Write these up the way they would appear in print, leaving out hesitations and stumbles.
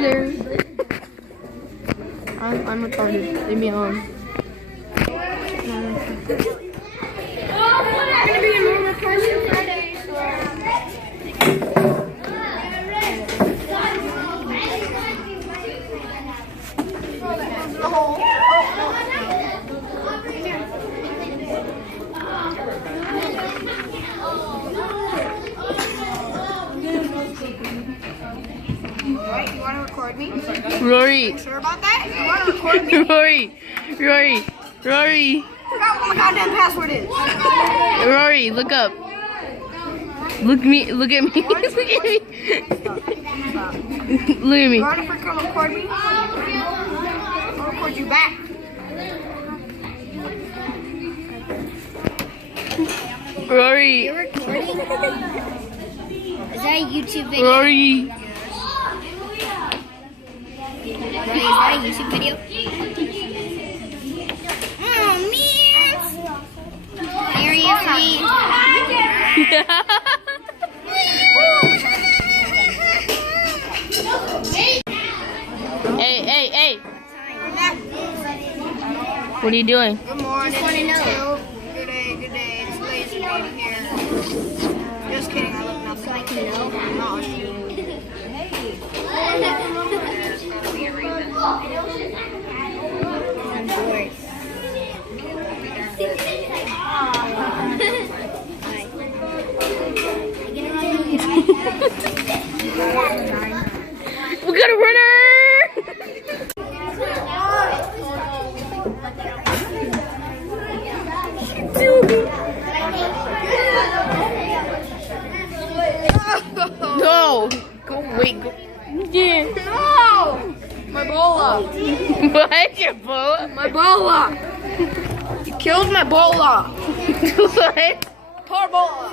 there. I'm retarded. Leave me alone. Gonna be a normal person Friday, Right, you want to record me? Rory. Sure about that? You want to record me? Rory. I forgot what my goddamn password is. Rory, look up. Look at me. Look at me. Look at me. Look at me. You want to freaking record me? I'll record you back. Rory. You're recording? Is that a YouTube video? Rory. Is that a YouTube video? Oh, man! Seriously? Hey. What are you doing? Good morning. Just wanna know. Good day. It's lazy day here. Just kidding. I look nothing. So I can know? No. I'm bored. We got a runner. No. Go. Yeah. No! My bola. What? Your boat? My bola. You killed my bola. What? Poor bola.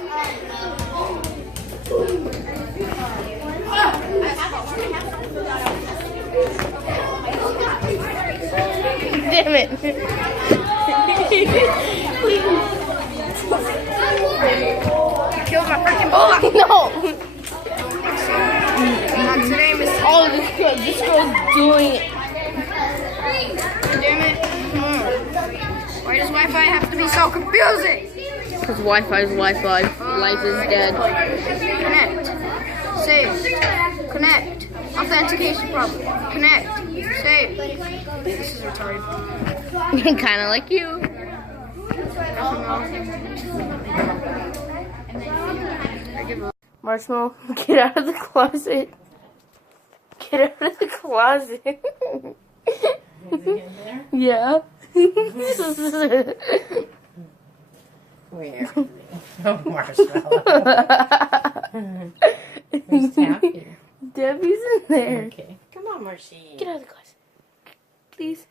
Damn it. You killed my freaking bola. No. What's the name? Oh, this girl's doing it. Damn it. Why does Wi-Fi have to be so confusing? Because Wi-Fi is Wi-Fi. Life is dead. Connect. Save. Connect. Authentication problem. Connect. Save. This is retarded. Kind of like you. Marshmallow, get out of the closet. Get out of the closet. Yeah. Where? Oh, Marshmallow. Where's Taffy? Debbie's in there. Okay. Come on, Marcy. Get out of the closet. Please.